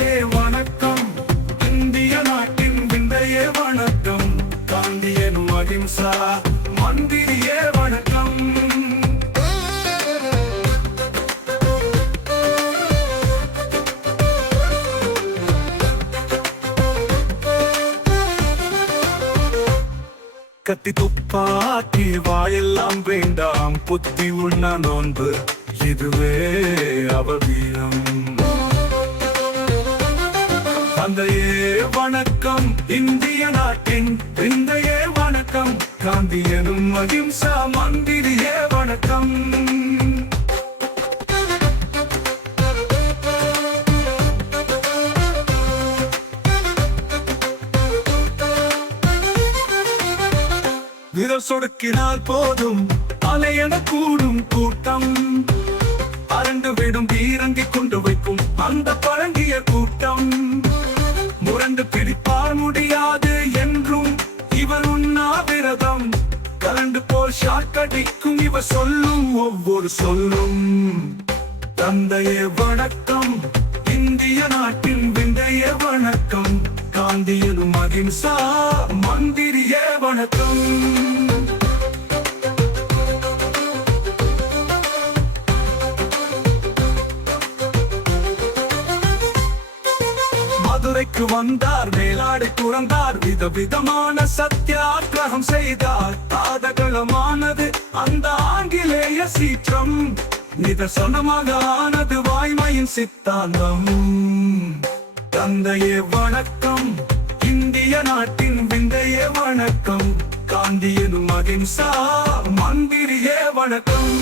விந்தையே வணக்கம். இந்திய நாட்டின் விந்தையே வணக்கம். காந்தியன் மகிம்சா மந்திரியே வணக்கம். கத்தி துப்பாக்கி வாயெல்லாம் வேண்டாம். புத்தி உண்ண நோன்பு இதுவே அவபீனம் காந்தையே வணக்கம் இந்திய நாட்டின் இந்தையே வணக்கம் காந்தியனும் அகிம்சா மந்திரியே வணக்கம். விரல் சொடுக்கினால் போதும் அலையன கூடும் கூட்டம். போல் ஷாக்கடிக்கும் இவ சொல்லும் ஒவ்வொரு சொல்லும். தந்தையே வணக்கம் இந்திய நாட்டின் விந்தைய வணக்கம். காந்தியனும் அகிம்சா மந்திரியே வணக்கம். மதுரைக்கு வந்தார் மேலாடை துறந்தார் விதவிதமான சத்தியாகிரகம் செய்தார். பாதகளமானது அந்த ஆங்கிலேய சீற்றம். நிதர்சனமாக ஆனது வாய்மையின் சித்தாந்தம். தந்தையே வணக்கம் இந்திய நாட்டின் விந்தையே வணக்கம். காந்தியனும் அகிம்சா மந்திரியே வணக்கம்.